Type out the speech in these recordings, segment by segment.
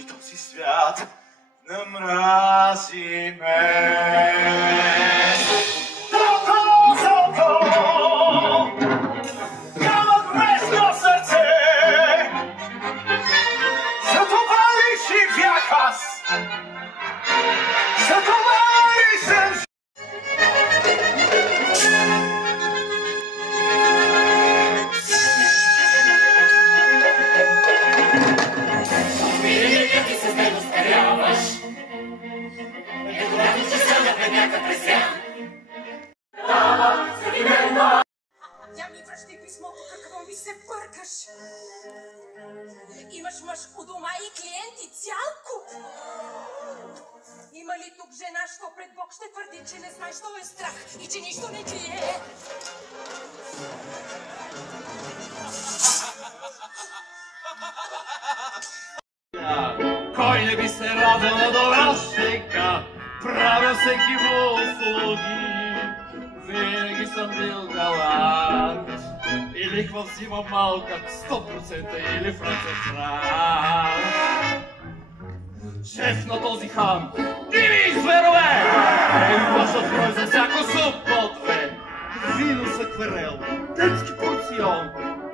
и този свят намрази ме. Толкова, толкова, няма грешно сърце, затова ли живях аз, затова ли съм. Тя ми връщай писмото, какво ми се бъркаш? Имаш мъж у дома и клиенти цял куп. Има ли тук жена, що пред Бог ще твърди, че не знаеш, що е страх и че нищо не крие? Кой не би се радил на добра щека, правя всеки му услуги. Винаги съм бил галант и лихва взимам малка, 100% или франк. Шеф на този хан, диви зверове! Вашът брой за всяко супо-две. Вино с акварел, детски порцион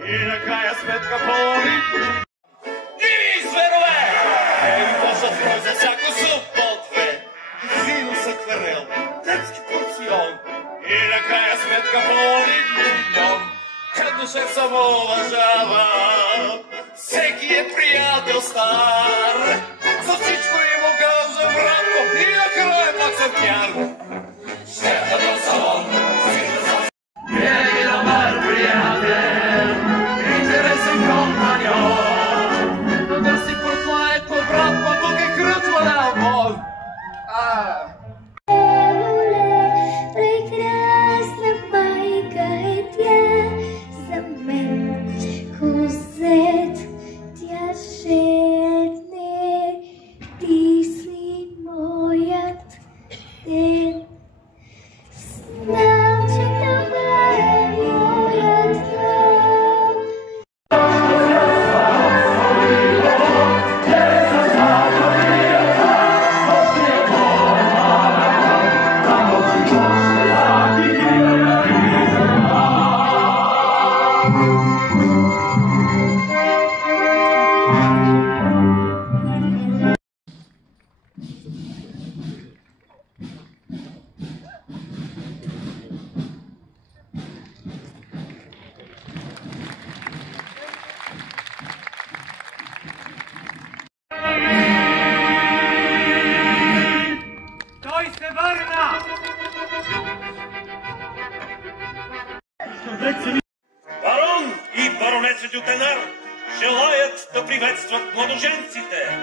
и накрая сметка по-литри. Диви зверове! Вашът брой за всяко супо-две. Вино с акварел, детски порцион и накрая сметка по-литри. Като шеф самоуважава, всеки е приятел стар. За всичко и му каза братко и накрая пак съм пиян. Шефът на салон, винаги добър приятел, интересен компаньон. Но да си прослаето, братко, тук е кръчма на вон. Прекрасна майка е тя за мен, Козет, тя шепне, ти си моят ден. Знам, че това е моят дом. Той се върна! Барон и баронеца Дютенар желаят да приветстват младоженците.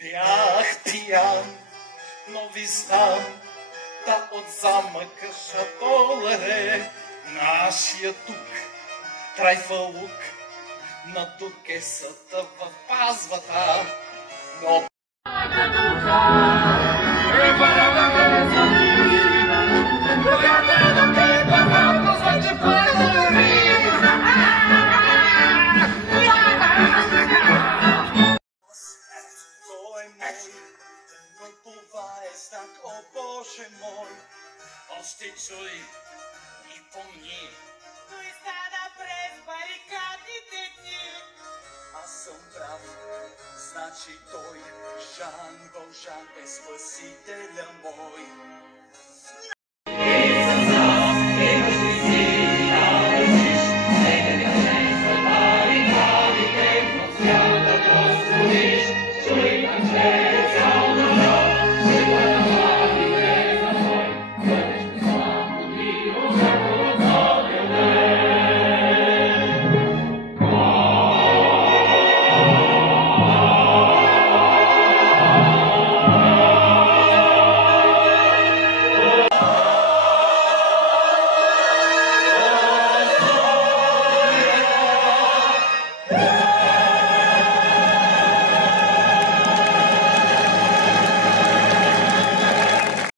Бях пиян, но ви знам, да от замъка Шатолере, нашия тук Трайфалук, на дукесата в пазвата, но о Боже мой, още чуй и помни. Той стана през барикадите ти. Аз съм прав, значи той, Жан Вължан е спасителят.